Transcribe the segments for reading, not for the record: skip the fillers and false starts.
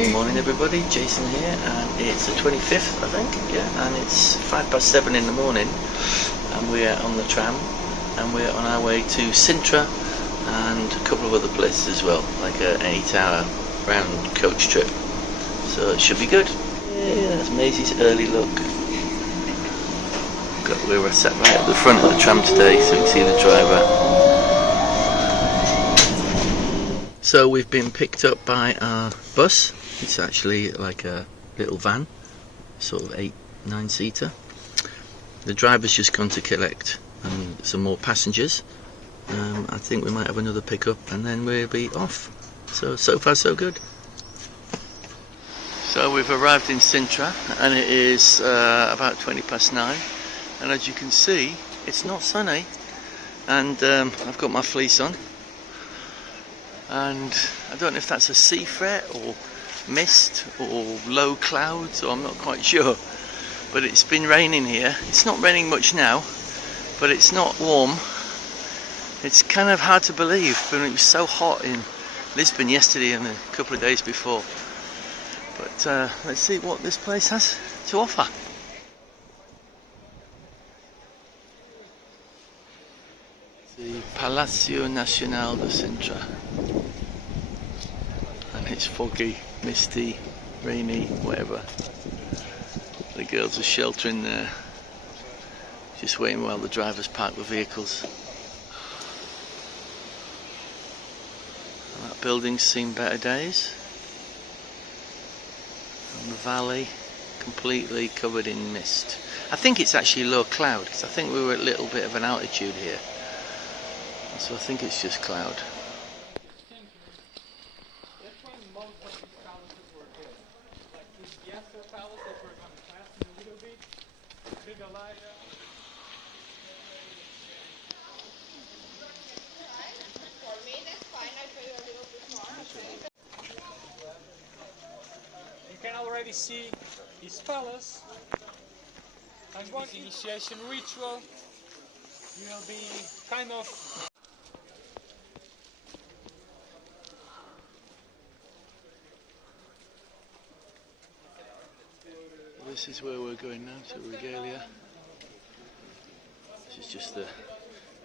Good morning everybody, Jason here, and it's the 25th I think, yeah, and it's 7:05 in the morning and we're on the tram and we're on our way to Sintra and a couple of other places as well, like an 8-hour round coach trip, so it should be good. Yeah, that's Maisie's early look. We're sat right at the front of the tram today so you can see the driver. So we've been picked up by our bus. It's actually like a little van, sort of 8-9 seater. The driver's just gone to collect some more passengers. I think we might have another pickup and then we'll be off. So far so good. So we've arrived in Sintra and it is about 9:20, and as you can see it's not sunny, and I've got my fleece on, and I don't know if that's a sea fret or mist or low clouds, or I'm not quite sure, but it's been raining here. It's not raining much now, but it's not warm. It's kind of hard to believe, but it was so hot in Lisbon yesterday and a couple of days before. But let's see what this place has to offer. The Palacio Nacional de Sintra, and it's foggy, misty, rainy, whatever. The girls are sheltering there, just waiting while the drivers park the vehicles. That building's seen better days. And the valley completely covered in mist. I think it's actually low cloud, because I think we were at a little bit of an altitude here. So I think it's just cloud. You can already see his palace, and one initiation ritual will be kind of This is where we're going now, to Regalia. This is just the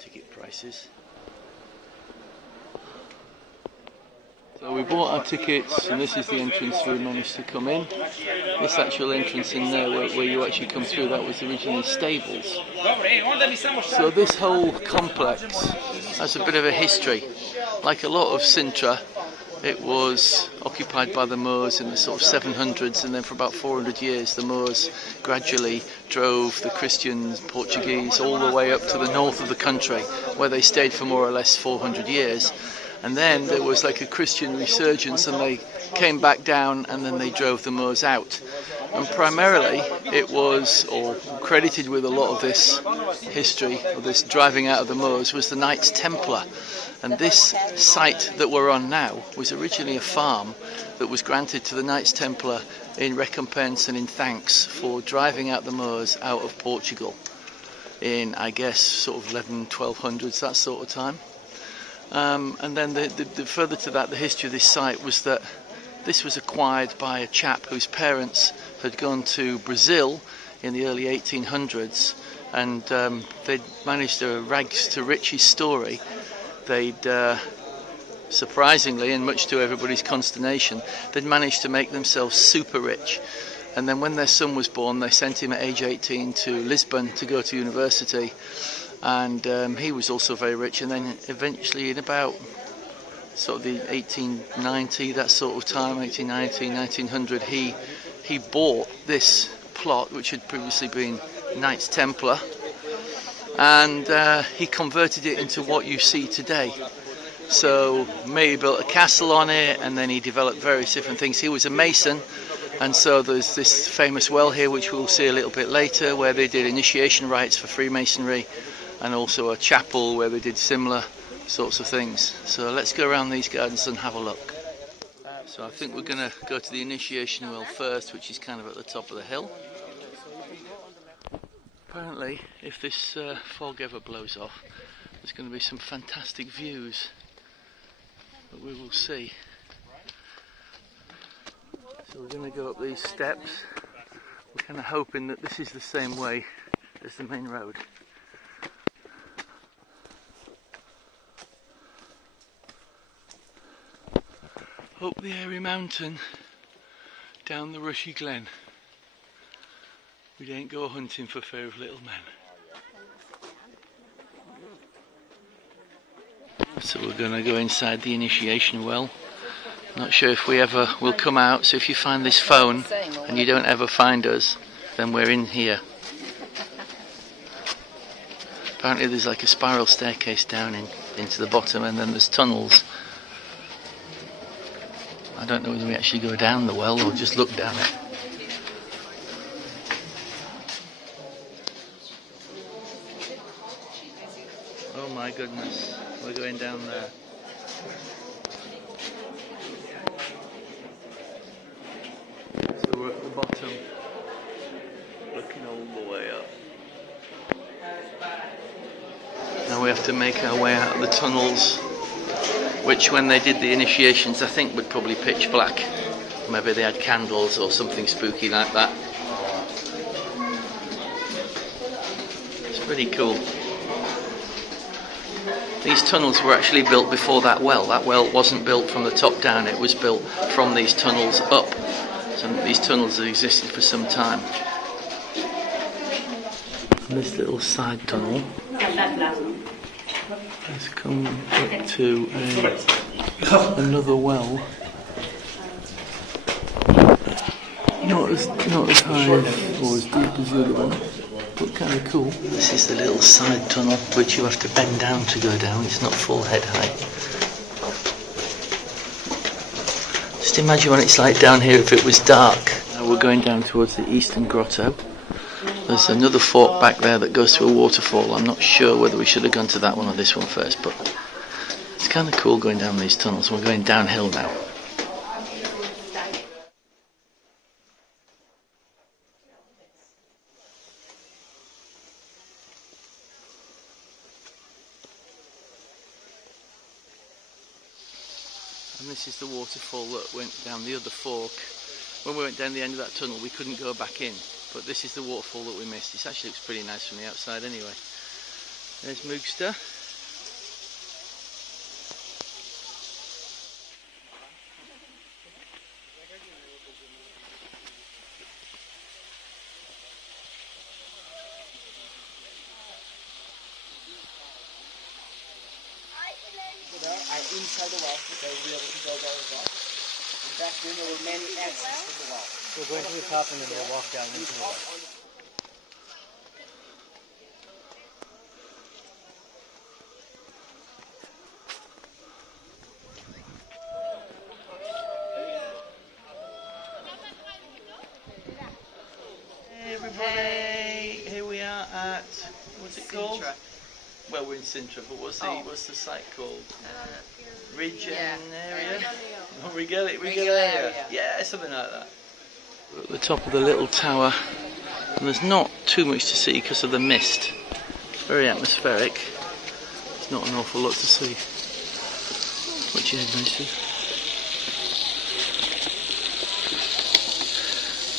ticket prices. So we bought our tickets, and this is the entrance we managed to come in. This actual entrance in there where you actually come through, that was originally stables. So this whole complex has a bit of a history. Like a lot of Sintra, it was occupied by the Moors in the sort of 700s, and then for about 400 years the Moors gradually drove the Christians, Portuguese, all the way up to the north of the country, where they stayed for more or less 400 years. And then there was like a Christian resurgence and they came back down, and then they drove the Moors out. And primarily it was, or credited with a lot of this history, or this driving out of the Moors, was the Knights Templar. And this site that we're on now was originally a farm that was granted to the Knights Templar in recompense and in thanks for driving out the Moors out of Portugal in, I guess, sort of 1200s, that sort of time. And then the further to that, the history of this site was that this was acquired by a chap whose parents had gone to Brazil in the early 1800s, and they'd managed a rags to riches story. They'd, surprisingly, and much to everybody's consternation, they'd managed to make themselves super rich. And then when their son was born, they sent him at age 18 to Lisbon to go to university. And he was also very rich, and then eventually in about sort of the 1890, that sort of time, 1890, 1900, he bought this plot which had previously been Knights Templar, and he converted it into what you see today. So maybe built a castle on it, and then he developed various different things. He was a mason, and so there's this famous well here which we'll see a little bit later, where they did initiation rites for Freemasonry, and also a chapel where they did similar sorts of things. So let's go around these gardens and have a look. So I think we're going to go to the initiation well first, which is kind of at the top of the hill. Apparently, if this fog ever blows off, there's going to be some fantastic views that we will see. So we're going to go up these steps. We're kind of hoping that this is the same way as the main road. Up the airy mountain, down the rushy glen. We don't go hunting for fear of little men. So we're going to go inside the initiation well. Not sure if we ever will come out, so if you find this phone and you don't ever find us, then we're in here. Apparently there's like a spiral staircase down into the bottom, and then there's tunnels. I don't know whether we actually go down the well or just look down it. Oh my goodness, we're going down there. So we're at the bottom, looking all the way up. Now we have to make our way out of the tunnels, which when they did the initiations I think would probably pitch black. Maybe they had candles or something spooky like that. It's pretty cool. These tunnels were actually built before that well. That well wasn't built from the top down, it was built from these tunnels up. So these tunnels have existed for some time. And this little side tunnel has come up to another well. Not as high or as deep as the other one, but kind of cool. This is the little side tunnel which you have to bend down to go down. It's not full head height. Just imagine what it's like down here if it was dark. Now we're going down towards the eastern grotto. There's another fork back there that goes to a waterfall. I'm not sure whether we should have gone to that one or this one first, but it's kind of cool going down these tunnels. We're going downhill now. And this is the waterfall that went down the other fork. When we went down the end of that tunnel we couldn't go back in, but this is the waterfall that we missed. It actually looks pretty nice from the outside anyway. There's Moogster. Inside the wall, they will be able to go down the wall. And back then there were many exits from the wall. We'll go into the top and then we'll walk down into the wall. Hey everybody, here we are at, what's it called? Sintra. Well, we're in Sintra, but what's the site called? Region area? Regalia. Yeah, something like that. We're at the top of the little tower, and there's not too much to see because of the mist. It's very atmospheric. There's not an awful lot to see. What's your head, Mason?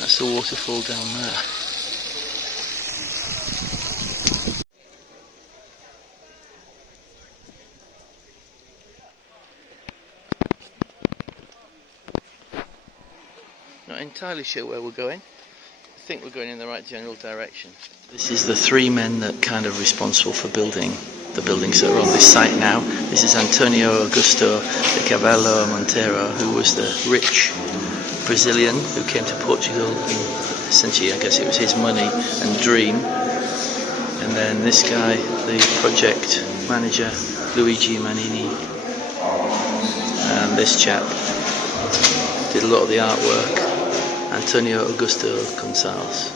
That's the waterfall down there. Not entirely sure where we're going. I think we're going in the right general direction. This is the three men that kind of responsible for building the buildings that are on this site now. This is Antonio Augusto de Cabello Monteiro, who was the rich Brazilian who came to Portugal, and essentially I guess it was his money and dream. And then this guy, the project manager, Luigi Manini, and this chap did a lot of the artwork, Antonio Augusto Gonçalves.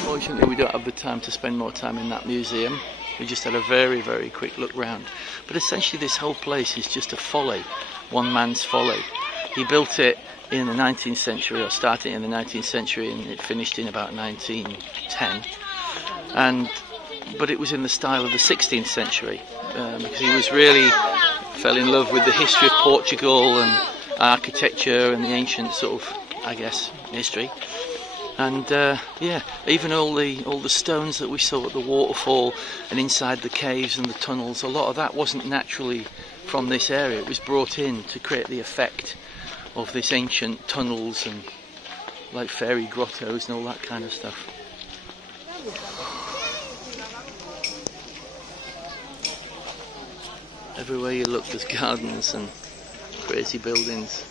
Unfortunately we don't have the time to spend more time in that museum. We just had a very, very quick look round. But essentially this whole place is just a folly, one man's folly. He built it in the 19th century, or started in the 19th century, and it finished in about 1910. But it was in the style of the 16th century, because he was really fell in love with the history of Portugal architecture and the ancient sort of, I guess, history. And yeah, even all the stones that we saw at the waterfall and inside the caves and the tunnels, a lot of that wasn't naturally from this area. It was brought in to create the effect of this ancient tunnels and like fairy grottos and all that kind of stuff. Everywhere you look there's gardens and crazy buildings.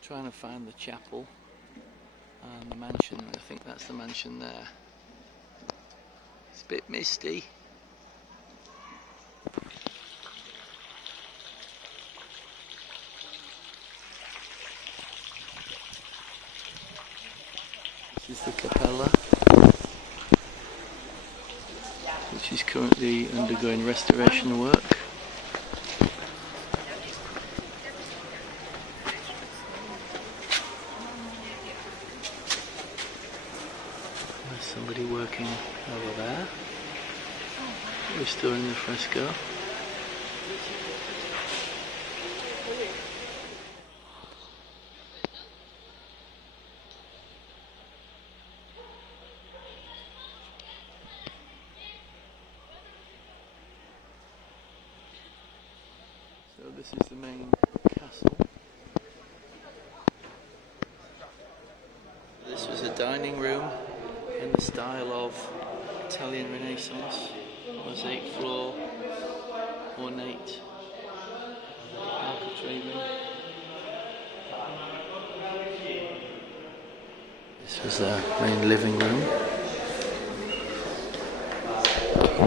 Trying to find the chapel and the mansion. I think that's the mansion there. It's a bit misty. This is the capella, which is currently undergoing restoration work. Somebody working over there, restoring the fresco. So this is the main castle. This was a dining room in the style of Italian Renaissance, mosaic floor, ornate architrave. This was the main living room.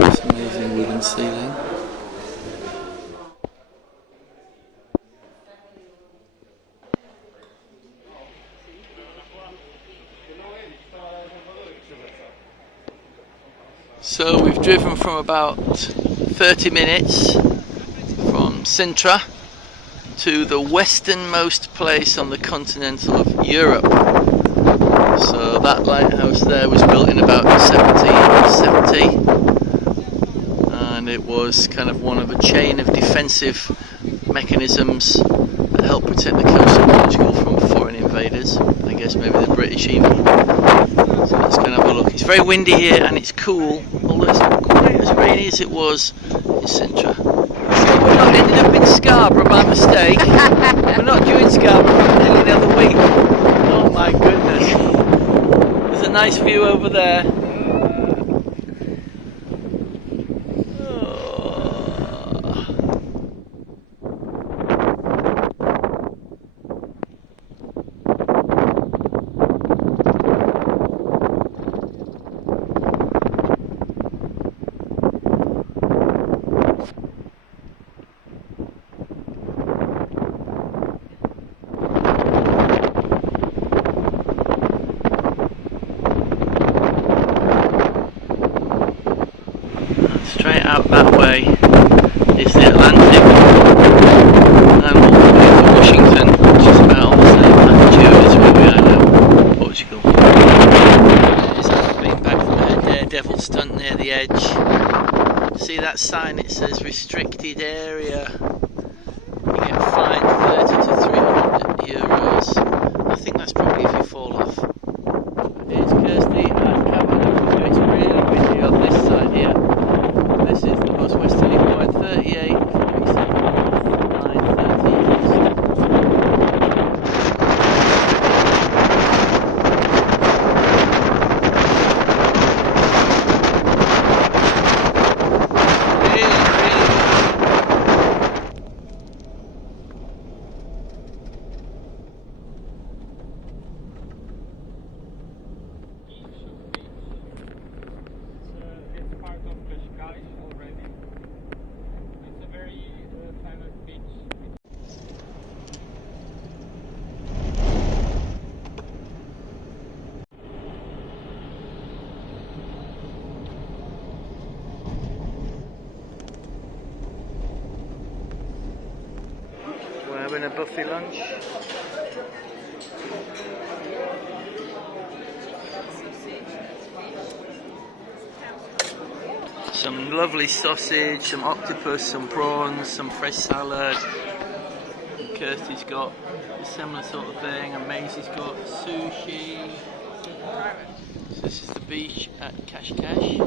This amazing wooden ceiling. So we've driven from about 30 minutes from Sintra to the westernmost place on the continental of Europe. So that lighthouse there was built in about 1770, and it was kind of one of a chain of defensive mechanisms that helped protect the coast of Portugal from foreign invaders. I guess maybe the British even. So let's go and have a look. It's very windy here and it's cool, although it's not quite as rainy as it was in Sintra. So we're not ending up in Scarborough by mistake. We're not due in Scarborough for nearly another week. Oh my goodness. There's a nice view over there. Straight out that way is the Atlantic and all the way to Washington, which is about on the same latitude as where we are now, Portugal. It's after being back from a daredevil stunt near the edge. See that sign? It says restricted area. You get fined 30 to 300 euros. I think that's probably if you fall off. Here's Kirsty and Cameron. It's really windy on this side here. This is the most westerly point, 38, 47, 9, 30. Really, really having a buffet lunch. Some lovely sausage, some octopus, some prawns, some fresh salad. Kirsty's got a similar sort of thing, and Maisie's got sushi. So this is the beach at CasCais.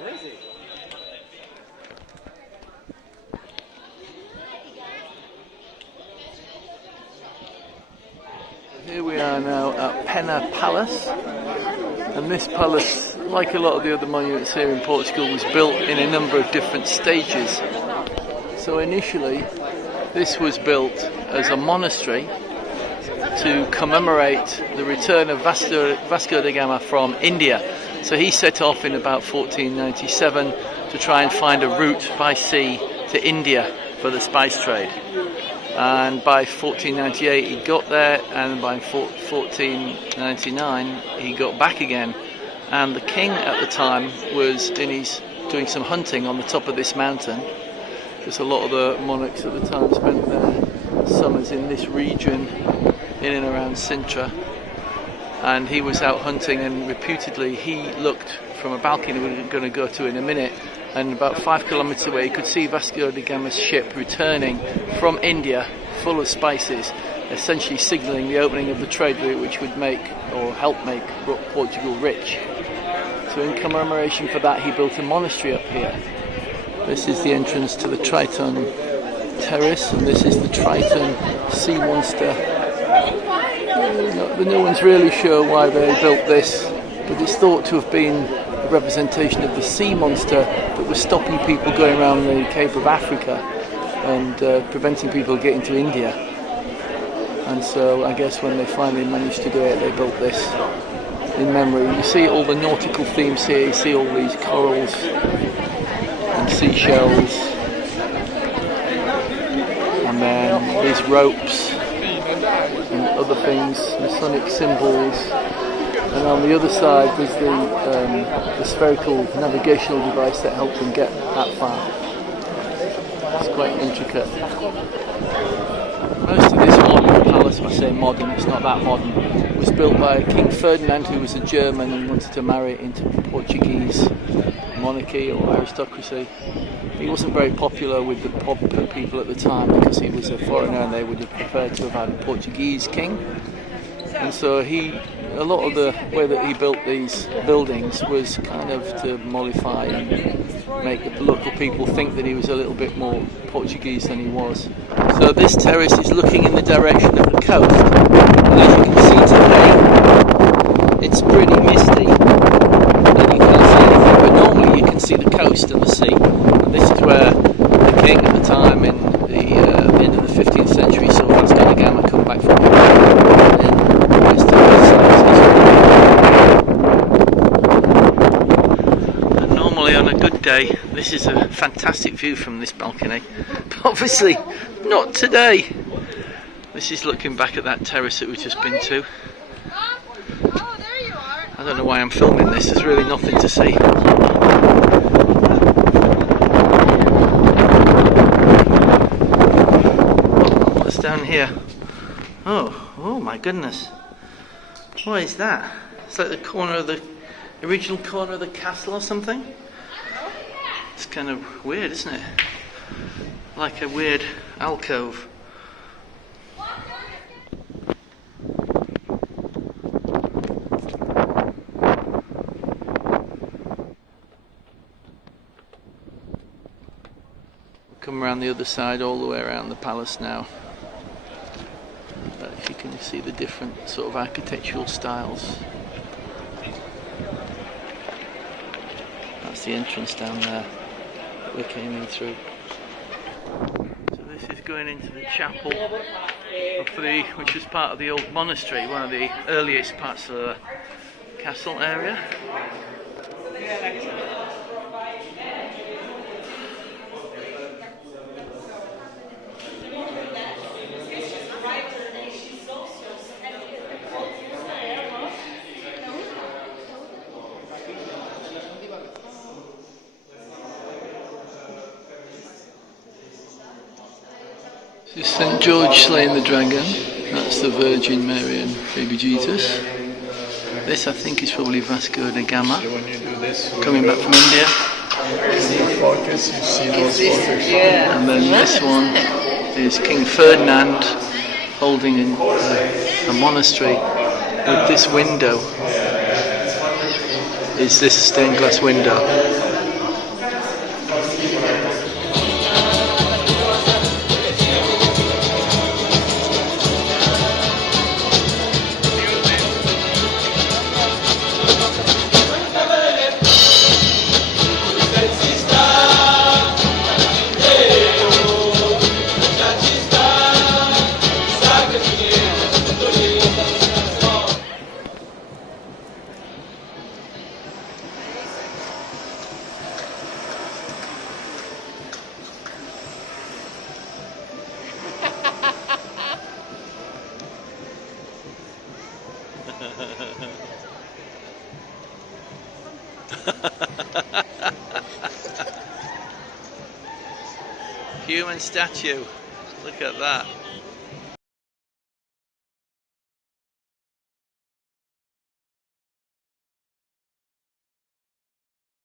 Where is he? Here we are now at Pena Palace, and this palace, like a lot of the other monuments here in Portugal, was built in a number of different stages. So initially this was built as a monastery to commemorate the return of Vasco da Gama from India. So he set off in about 1497 to try and find a route by sea to India for the spice trade. And by 1498 he got there, and by 1499 he got back again. And the king at the time was doing some hunting on the top of this mountain, because a lot of the monarchs at the time spent their summers in this region, in and around Sintra. And he was out hunting, and reputedly he looked from a balcony we're going to go to in a minute, and about 5 kilometers away he could see Vasco da Gama's ship returning from India full of spices, essentially signalling the opening of the trade route which would make or help make Portugal rich. So in commemoration for that he built a monastery up here. This is the entrance to the Triton Terrace, and this is the Triton sea monster. No one's really sure why they built this, but it's thought to have been a representation of the sea monster that was stopping people going around the Cape of Africa and preventing people getting to India. And so I guess when they finally managed to do it, they built this in memory. You see all the nautical themes here, you see all these corals and seashells, and then these ropes and other things, Masonic symbols, and on the other side there's the spherical navigational device that helped them get that far. It's quite intricate. Most of this modern palace, I say modern, it's not that modern, was built by King Ferdinand, who was a German and wanted to marry it into Portuguese monarchy or aristocracy. He wasn't very popular with the popular people at the time because he was a foreigner and they would have preferred to have had a Portuguese king. And so a lot of the way that he built these buildings was kind of to mollify and make the local people think that he was a little bit more Portuguese than he was. So this terrace is looking in the direction of the coast, and as you can see today it's pretty misty and you can't see anything, but normally you can see the coast and the sea. And this is where the king at the time in the end of the 15th century saw Vasco da Gama come back from India. And normally on a good day this is a fantastic view from this balcony, but obviously not today. This is looking back at that terrace that we've just been to. I don't know why I'm filming this, there's really nothing to see. What's down here? Oh my goodness. What is that? It's like the original corner of the castle or something? It's kind of weird, isn't it? Like a weird alcove. around the other side, all the way around the palace now. If you can see the different sort of architectural styles. That's the entrance down there we came in through. So this is going into the chapel which was part of the old monastery, one of the earliest parts of the castle area. This is St. George slaying the dragon. That's the Virgin Mary and baby Jesus. This I think is probably Vasco da Gama, coming back from India. And then this one is King Ferdinand holding a monastery with this window. Is this stained glass window? Human statue. Look at that.